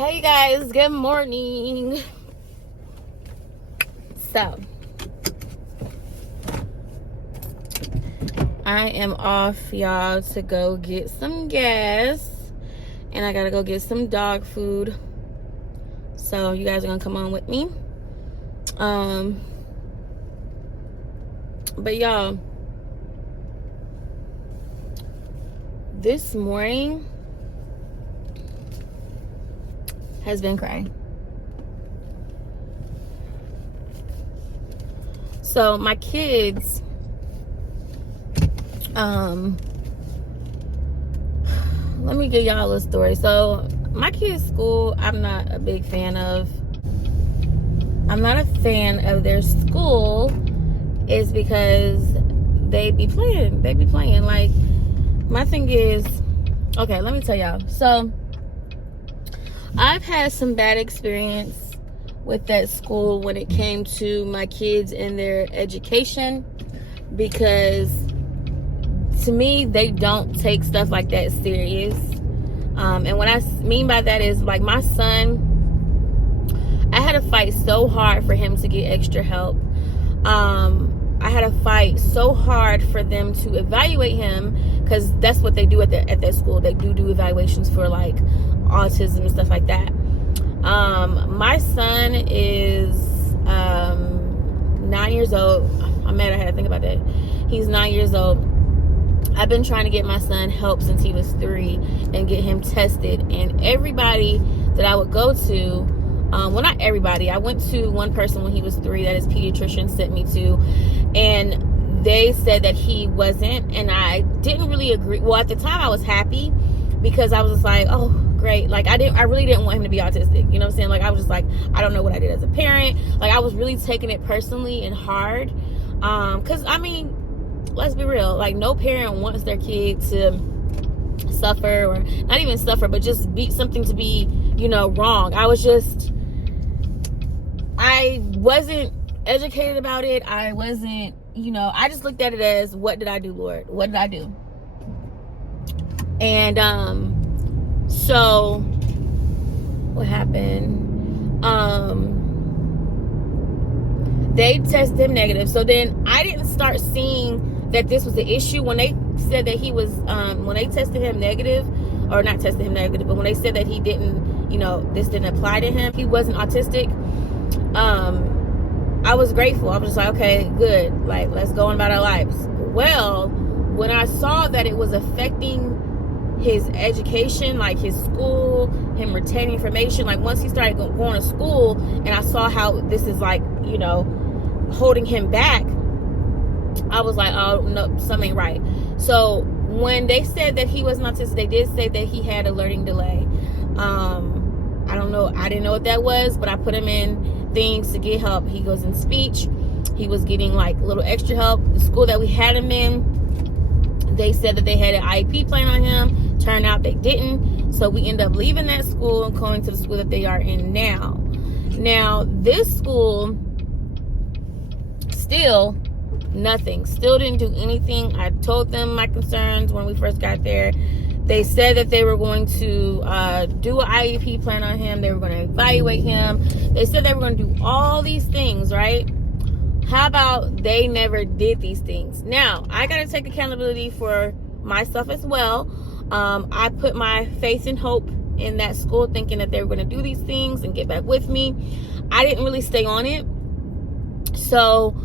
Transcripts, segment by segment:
Hey guys, good morning. So, I am off, y'all, to go get some gas. And I gotta go get some dog food. So, you guys are gonna come on with me. But y'all, this morning has been crazy. So my kids, let me give y'all a little story. So my kids' school, I'm not a big fan of. I'm not a fan of their school is because they be playing. Like, my thing is, okay, let me tell y'all. So I've had some bad experience with that school when it came to my kids and their education, because to me, they don't take stuff like that serious. And what I mean by that is, like, my son, I had to fight so hard for him to get extra help. I had to fight so hard for them to evaluate him, because that's what they do at that school. They do evaluations for, like, autism and stuff like that. My son is 9 years old. I'm mad I had to think about that. He's 9 years old. I've been trying to get my son help since he was 3 and get him tested. And everybody that I would go to, well, not everybody. I went to one person when he was 3 that his pediatrician sent me to, and they said that he wasn't, and I didn't really agree. Well, at the time I was happy, because I was just like, oh, great. Like, I really didn't want him to be autistic. You know what I'm saying? Like, I was just like, I don't know what I did as a parent. Like, I was really taking it personally and hard. Because, I mean, let's be real. Like, no parent wants their kid to suffer, or not even suffer, but just be something to be, wrong. I wasn't educated about it. I wasn't, I just looked at it as, what did I do, Lord? What did I do? And, so what happened? They tested him negative. So then I didn't start seeing that this was the issue when they said that he was, when they tested him negative, or not tested him negative, but when they said that he didn't, this didn't apply to him, he wasn't autistic. I was grateful. I was just like, okay, good. Like, let's go on about our lives. Well, when I saw that it was affecting his education, like his school, him retaining information, like once he started going to school, and I saw how this is, like, holding him back, I was like, oh no, something ain't right. So when they said that he wasn't autistic, they did say that he had a learning delay. I don't know, I didn't know what that was, but I put him in things to get help. He goes in speech. He was getting, like, a little extra help. The school that we had him in, they said that they had an IEP plan on him. Turned out they didn't. So we end up leaving that school and going to the school that they are in now. Now, this school, still nothing. Still didn't do anything. I told them my concerns when we first got there. They said that they were going to do an IEP plan on him. They were going to evaluate him. They said they were going to do all these things, right? How about they never did these things? Now, I got to take accountability for myself as well. I put my faith and hope in that school, thinking that they were going to do these things and get back with me. I didn't really stay on it. So,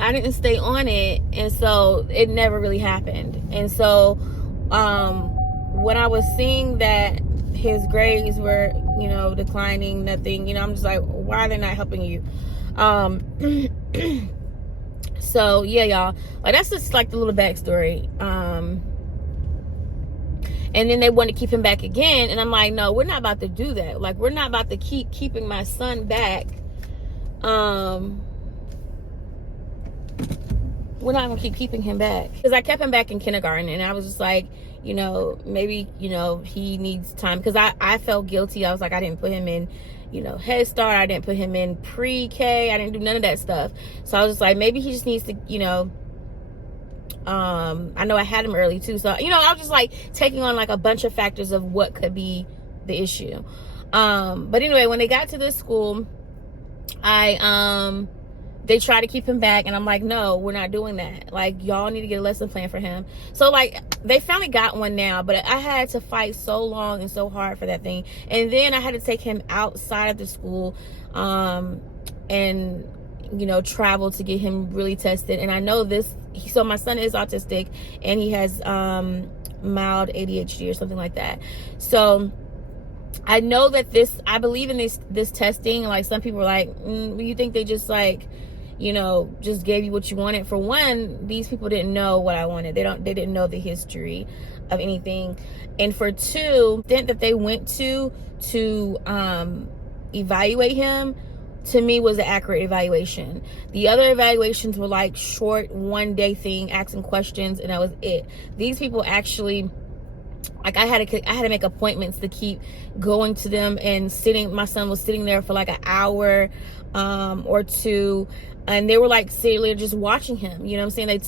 I didn't stay on it, and so it never really happened. And so when I was seeing that his grades were, declining, nothing, I'm just like, why are they not helping you? So yeah, y'all, like, that's just like the little backstory. And then they want to keep him back again, and I'm like, no, we're not about to do that. Like, we're not about to keep keeping my son back. We're not gonna keep keeping him back, because I kept him back in kindergarten, and I was just like, maybe he needs time, because I felt guilty. I was like, I didn't put him in Head Start. I didn't put him in pre-K. I didn't do none of that stuff. So I was just like, maybe he just needs to I know I had him early too, so you know, I was just like taking on like a bunch of factors of what could be the issue. But anyway, when they got to this school, they try to keep him back, and I'm like, no, we're not doing that. Like, y'all need to get a lesson plan for him. So like, they finally got one now, but I had to fight so long and so hard for that thing. And then I had to take him outside of the school, and you know, travel to get him really tested. And I know this, so my son is autistic, and he has mild ADHD or something like that. So I know that I believe in this testing. Like, some people are like, you think they just like, you know, just gave you what you wanted? For one, these people didn't know what I wanted. They didn't know the history of anything. And for two, the extent that they went to evaluate him, to me, was an accurate evaluation. The other evaluations were like short, one-day thing, asking questions, and that was it. These people actually, like, I had to make appointments to keep going to them and sitting. My son was sitting there for like an hour or two, and they were like sitting there just watching him. You know what I'm saying?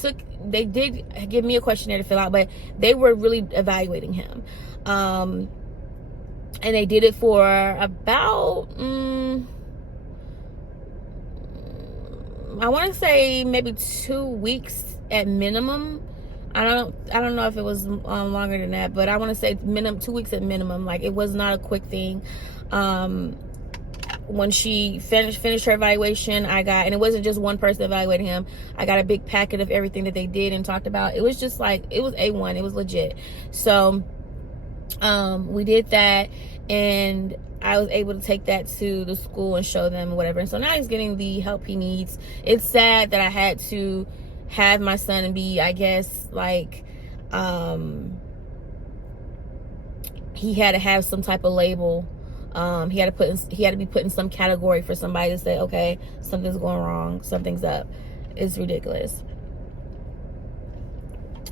They did give me a questionnaire to fill out, but they were really evaluating him. And they did it for about I want to say maybe 2 weeks at minimum. I don't know if it was longer than that, but I want to say 2 weeks at minimum. Like, it was not a quick thing. When she finished her evaluation, and it wasn't just one person evaluating him. I got a big packet of everything that they did and talked about. It was just like, it was A1. It was legit. So we did that, and I was able to take that to the school and show them whatever. And so now he's getting the help he needs. It's sad that I had to have my son be, I guess, like, he had to have some type of label. He had to be put in some category for somebody to say, okay, something's going wrong, something's up. It's ridiculous.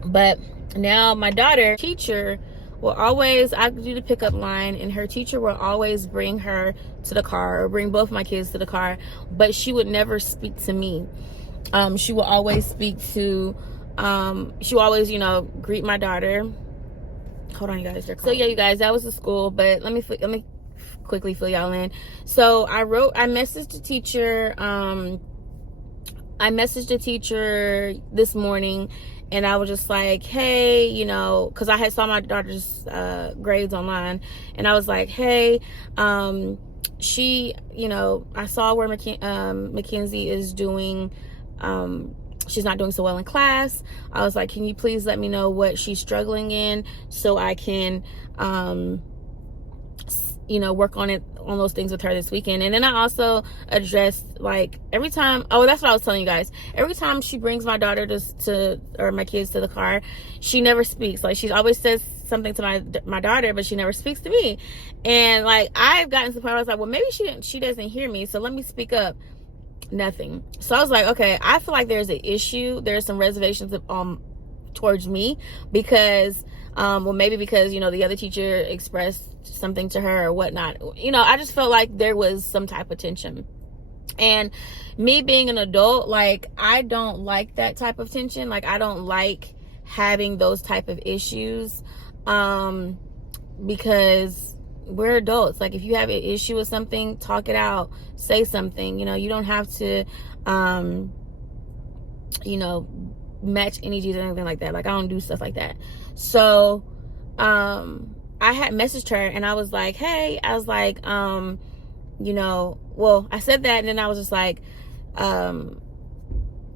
But now my daughter, teacher, will always, I do the pickup line, and her teacher will always bring her to the car, or bring both my kids to the car, but she would never speak to me. She will always speak to, she will always, you know, greet my daughter. Hold on, you guys. So yeah, you guys, that was the school, but let me quickly fill y'all in. So I messaged the teacher, this morning, and I was just like, hey, you know, because I had saw my daughter's grades online, and I was like, hey, she, you know, I saw where Mackenzie is doing, she's not doing so well in class. I was like, can you please let me know what she's struggling in, so I can, you know, work on those things with her this weekend. And then I also addressed, like, every time, that's what I was telling you guys, every time she brings my daughter or my kids to the car, she never speaks. Like, she always says something to my daughter, but she never speaks to me. And like, I've gotten to the point where I was like, well, maybe she doesn't hear me, so let me speak up. Nothing. So I was like, okay, I feel like there's an issue. There's some reservations towards me, because well, maybe because, you know, the other teacher expressed something to her or whatnot. You know, I just felt like there was some type of tension. And me being an adult, like, I don't like that type of tension. Like, I don't like having those type of issues, because we're adults. Like, if you have an issue with something, talk it out, say something. You know, you don't have to, you know, match energies or anything like that. Like, I don't do stuff like that. So, I had messaged her, and I was like, hey, I was like, you know, well, I said that, and then I was just like,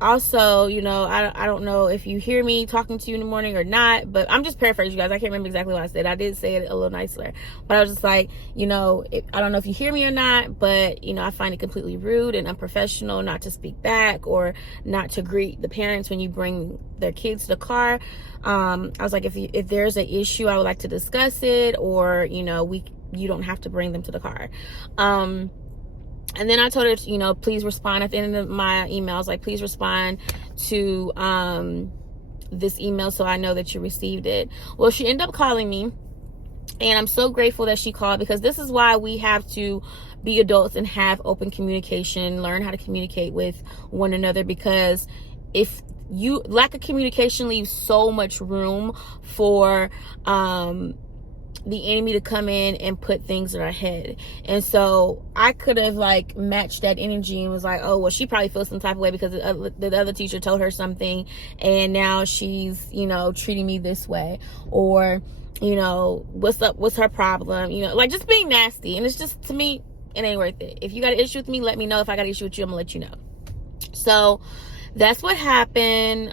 also, you know, I don't know if you hear me talking to you in the morning or not, but I'm just paraphrasing, you guys. I can't remember exactly what I said. I did say it a little nicer, but I was just like, you know, I don't know if you hear me or not, but, you know, I find it completely rude and unprofessional not to speak back or not to greet the parents when you bring their kids to the car. I was like, if there's an issue, I would like to discuss it, or, you know, you don't have to bring them to the car. And then I told her, you know, please respond at the end of my emails, like, please respond to this email so I know that you received it. Well, she ended up calling me, and I'm so grateful that she called, because this is why we have to be adults and have open communication, learn how to communicate with one another, because if lack of communication leaves so much room for the enemy to come in and put things in our head. And so I could have like matched that energy and was like, oh, well, she probably feels some type of way because the other teacher told her something, and now she's, you know, treating me this way. Or, you know, what's up? What's her problem? You know, like just being nasty. And it's just, to me, it ain't worth it. If you got an issue with me, let me know. If I got an issue with you, I'm gonna let you know. So that's what happened.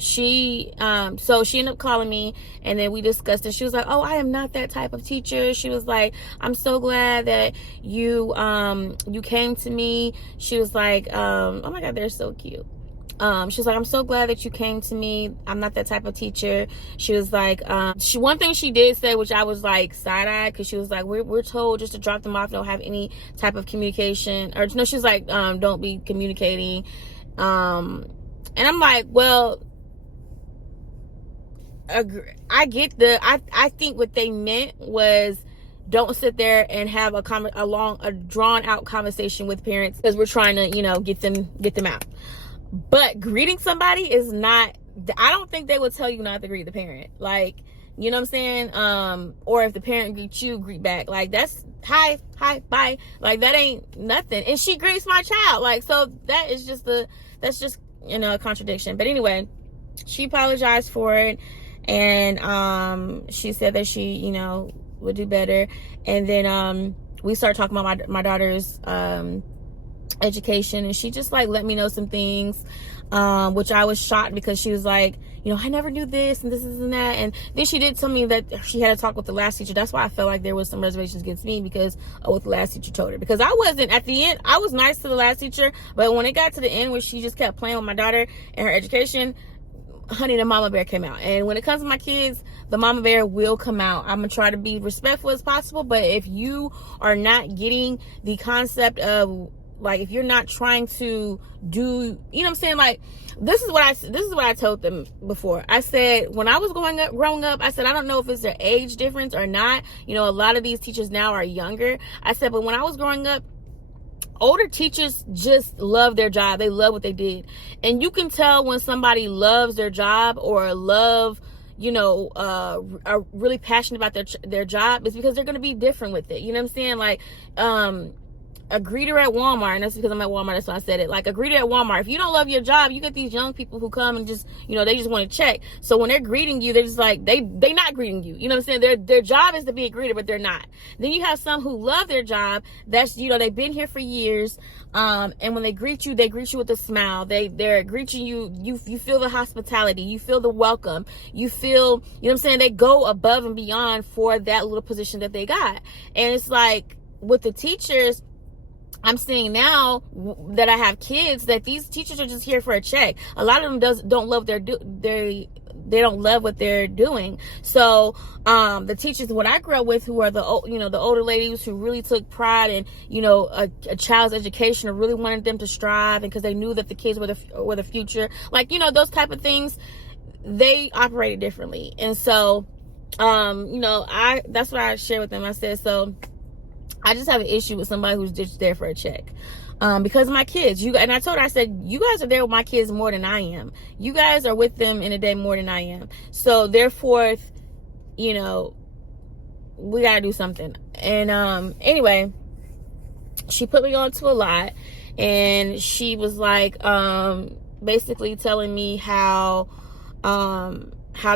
So she ended up calling me, and then we discussed it. She was like, oh, I am not that type of teacher. She was like, I'm so glad that you came to me. She was like, oh my God, they're so cute. She was like, I'm so glad that you came to me. I'm not that type of teacher. She was like, one thing she did say, which I was like side-eyed, because she was like, we're told just to drop them off, don't have any type of communication. Or no, she was like, don't be communicating. And I'm like, well, I get I think what they meant was, don't sit there and have a drawn out conversation with parents, because we're trying to, you know, get them out. But greeting somebody is not, I don't think they would tell you not to greet the parent. Like, you know what I'm saying? Or if the parent greets you, greet back. Like, that's hi, bye. Like, that ain't nothing. And she greets my child. Like, so that's just, you know, a contradiction. But anyway, she apologized for it. And she said that she, you know, would do better. And then we started talking about my daughter's education, and she just like let me know some things, which I was shocked, because she was like, you know, I never knew this and this and that. And then she did tell me that she had a talk with the last teacher. That's why I felt like there was some reservations against me, because of what the last teacher told her. Because I wasn't, at the end, I was nice to the last teacher, but when it got to the end where she just kept playing with my daughter and her education, honey, the mama bear came out. And when it comes to my kids, the mama bear will come out. I'm gonna try to be respectful as possible, but if you are not getting the concept of, like, if you're not trying to do, you know what I'm saying? Like, this is what I told them before. I said, when I was growing up, I said, I don't know if it's their age difference or not. You know, a lot of these teachers now are younger. I said, but when I was growing up, older teachers just love their job. They love what they did. And you can tell when somebody loves their job, or you know, are really passionate about their job, is because they're going to be different with it. You know what I'm saying? Like, a greeter at Walmart, and that's because I'm at Walmart, that's why I said it. Like, a greeter at Walmart, if you don't love your job, you get these young people who come and just, you know, they just want to check. So when they're greeting you, they're just like, they not greeting you. You know what I'm saying? Their job is to be a greeter, but they're not. Then you have some who love their job. That's, you know, they've been here for years. And when they greet you with a smile. They're greeting you. You feel the hospitality. You feel the welcome. You feel, you know what I'm saying? They go above and beyond for that little position that they got. And it's like, with the teachers, I'm seeing now that I have kids, that these teachers are just here for a check. A lot of them don't love they don't love what they're doing. So the teachers what I grew up with, who are the older ladies who really took pride in, you know, a child's education, or really wanted them to strive, and because they knew that the kids were the future, like, you know, those type of things, they operated differently. And so you know, that's what I shared with them. I said, so I just have an issue with somebody who's just there for a check. Because of my kids. And I told her, I said, you guys are there with my kids more than I am. You guys are with them in a day more than I am. So therefore, you know, we gotta do something. And anyway, she put me on to a lot, and she was like, basically telling me how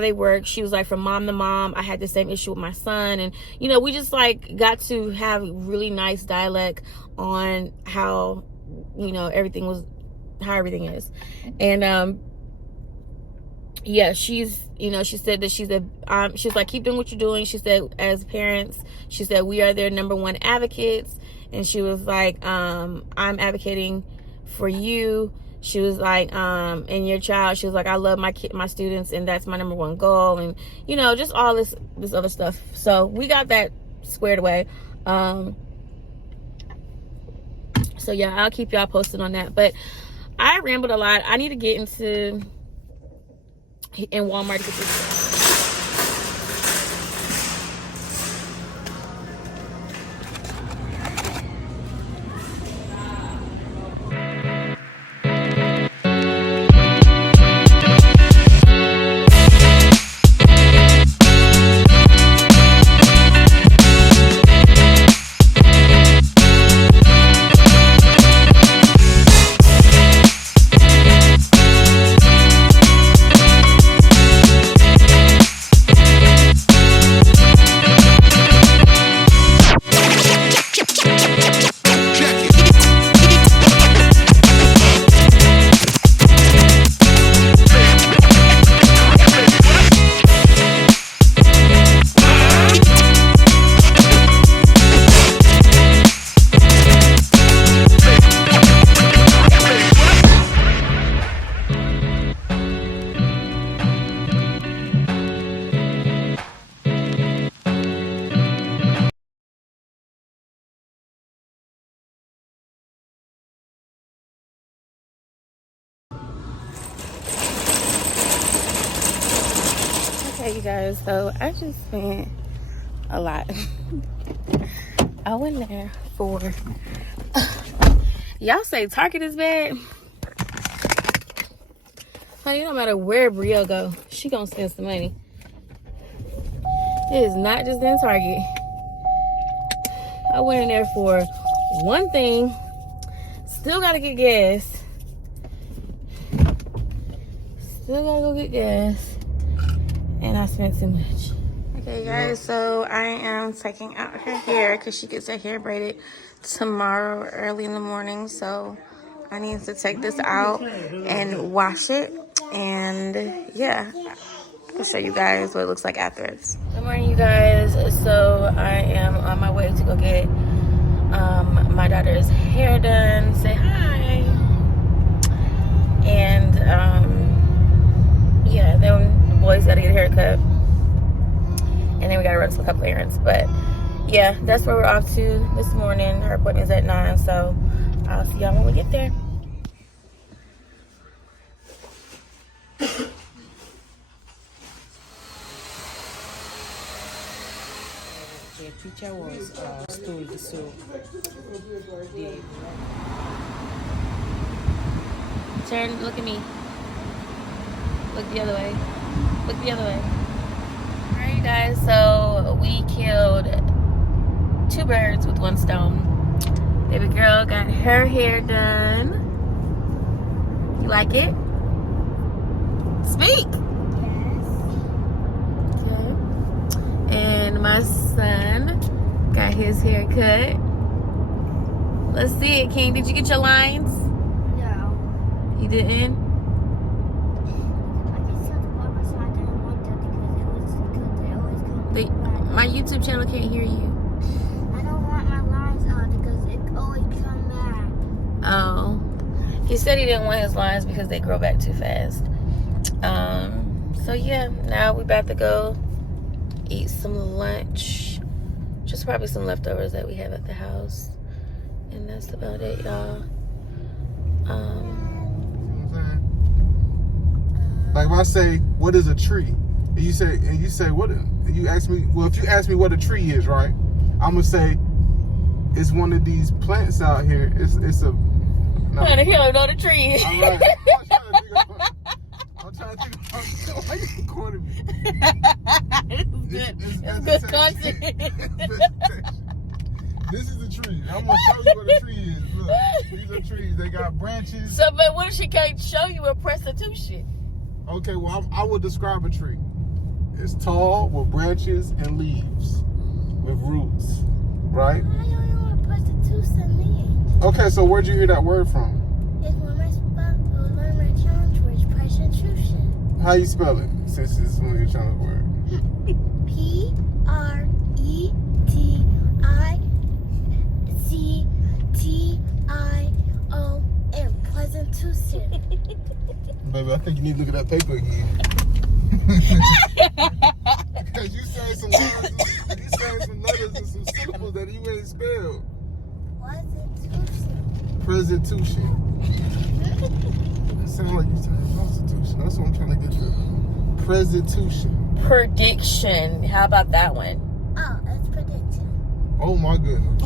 they work. She was like, from mom to mom, I had the same issue with my son. And, you know, we just like got to have really nice dialect on how, you know, everything is. And yeah, she's, you know, she said that she's like, keep doing what you're doing. She said, as parents, she said, we are their number one advocates. And she was like, I'm advocating for you. She was like, and your child, she was like, I love my students, and that's my number one goal. And, you know, just all this other stuff. So we got that squared away. So yeah, I'll keep y'all posted on that. But I rambled a lot. I need to get in Walmart to get this. Okay, you guys, so I just spent a lot. I went there for, y'all say Target is bad. Honey, no matter where Brio go, she gonna spend some money. It is not just in Target. I went in there for one thing. Still gotta get gas. Still gotta go get gas. And I spent too much. Okay, guys, so I am taking out her hair because she gets her hair braided tomorrow early in the morning. So I need to take this out and wash it. And yeah, I'll show you guys what it looks like afterwards. Good morning, you guys. So I am on my way to go get my daughter's hair done. Say hi. And yeah, then the boys gotta get a haircut. And then we gotta run to a couple errands. But yeah, that's where we're off to this morning. Her appointment's at 9, so I'll see y'all when we get there. The teacher was stole, so Turn, look at me. Look the other way. Look the other way. Alright, you guys, so we killed 2 birds with 1 stone. Baby girl got her hair done. You like it? Speak! Okay. And my son got his hair cut. Let's see it, King. Did you get your lines? No. You didn't? I just told the barber so I didn't want that because they always come. My YouTube channel can't hear you. I don't want my lines on because it always come back. Oh. He said he didn't want his lines because they grow back too fast. So yeah, now we about to go eat some lunch. Just probably some leftovers that we have at the house. And that's about it, y'all. Like if I say, what is a tree? And you say, what? And you ask me, well, if you ask me what a tree is, right? I'm gonna say, it's one of these plants out here. It's a. No. How the hell you know the tree? All right. I'm trying to think of. Why you recording me? It's good content. This is the tree. I'm gonna show you what a tree is. Look, these are trees. They got branches. So, but what if she can't show you a prostitution? Okay, well, I will describe a tree. It's tall with branches and leaves, with roots, right? I don't know what prostitution means. Okay, so where'd you hear that word from? It's one of my challenge words, prostitution. How you spell it? Since it's one of your challenge words. Pretetion. Prostitution. Baby, I think you need to look at that paper again. Because you saying some words, you saying some letters and some syllables that you ain't spelled. Prostitution. It sounds like you saying prostitution. That's what I'm trying to get to. Prostitution. Prediction. How about that one? Oh, that's prediction. Oh my goodness.